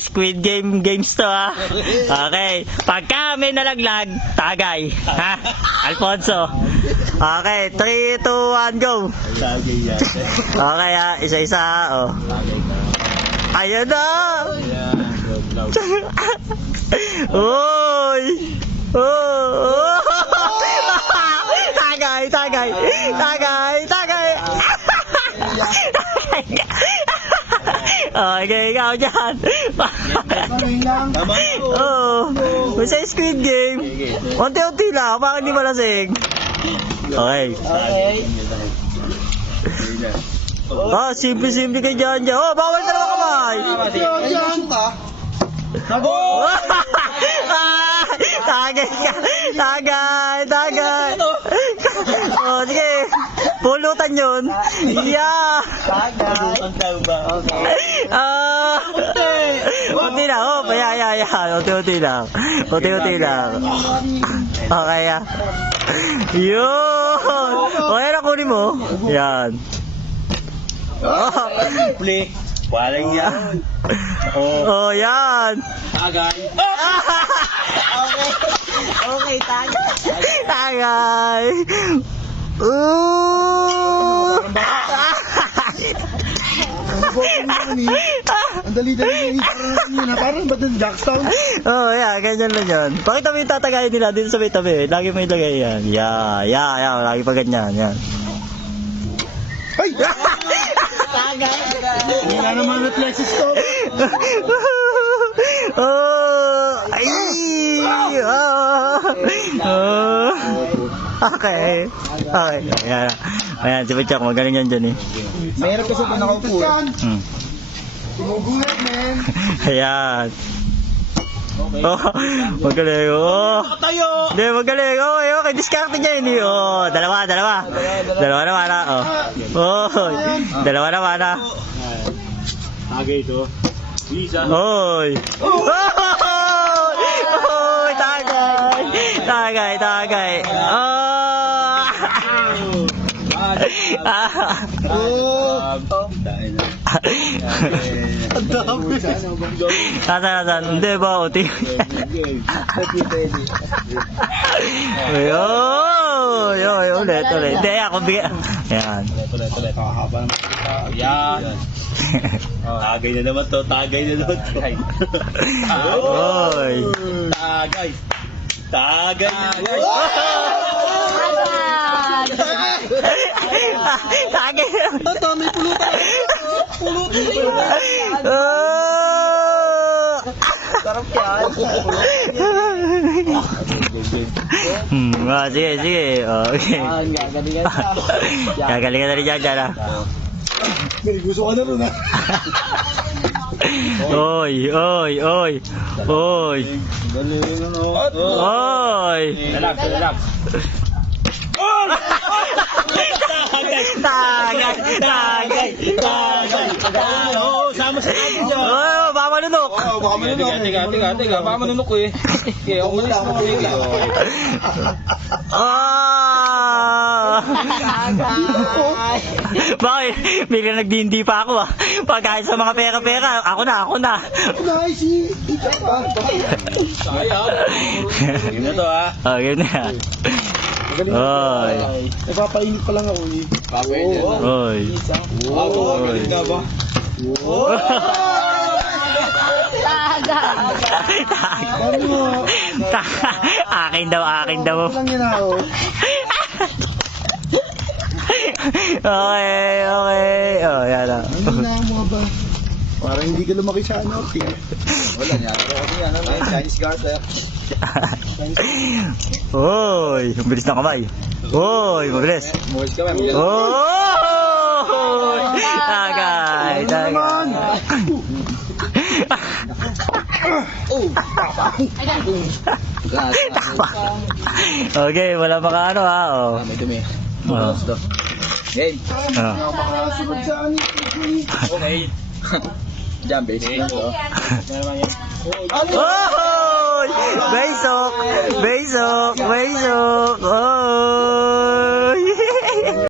Squid Game games to ha. Okay. Pagka may nalaglag, tagay. Ha? Alfonso. Okay, 3, 2, 1, go. Okay ha, isa-isa ha. Oh. Ayan na. Uy. Oh. Tagay, tagay. Tagay, tagay. Okay, ikaw dyan. Oo. Sa Squid Game. Unti-unti lang. Bakit di malasing? Okay. Oh, simple-simple kay John dyan. Oh, bawal ka naman kamay. Tagay ka. Tagay, tagay. Oh, sige. Pulutan yun. Yeah. Unti lang. Oh, ya. Unti-unti lang. Unti-unti lang. Okay, ya. Yun. Okay, nakunin mo. Yan. Play. Walang yan. Oh, yan. Tagay. Okay, tagay. Tagay. Ang dali-dali na parang ba't ng Jackstown? Oh, yeah, ganyan lang yan. Bakit kami tatagayin nila dito sa may tabi? Lagi may lagay yan. Yeah, lagi pa ganyan, yan. Ay! Wala naman reflexes to. Ay! Okay. Ayan, si Pichak, magaling yan dyan eh. Mahirap kasi ito nakaupo. Tumugulat, man. Ayan. Oh, magaling. Oh. Hindi, magaling. Okay. Discarte niya yun. Oh, dalawa. Dalawa naman na. Oh, dalawa naman na. Tagay ito. Lisa. Oy. Oy, tagay. Ang dami. Nasaan? Hindi ba? Uti. Ulit. Hindi, ako bigyan. Ayan. Tuloy. Haba naman. Yan. Tagay na naman to. Oy. Tagay. Tagay. Ang dami pulutan. Sarap yan. Sige. Okay. Gagalingan na rin dyan ha. May gusto ka na rin ha. Oy. Relax. Tagay. Oh, sama sa akin dyan. Oh, baka malunok. Baka manunok. Tiga. Baka manunok ko eh. Okay, ako malis mo ko eh. Bakit? Bigla nagdindi pa ako ah. Pagkain sa mga pera-pera, ako na. Nice. Ikaw pa. Sayang. Game na to ha. Oh, yun na. Oy. Napapainit pa lang ako eh. Oy. Galing ka ba? Akin daw. Lang yun ako. Okay. Oh, yan na. Ano na mo ba? Parang hindi ka lumaki sa ano. Wala niya. Chinese garter. Oy, ang bilis ng kamay. Oy, mabilis. Muwis ka ba? Oy! Tagay. Tama. Okay, wala makaano ha. Oh. May dumi. Oh. Hey. Nakakasunod sa ano. Okay. Diyan, basic lang to. Oy! Baysok! Oh!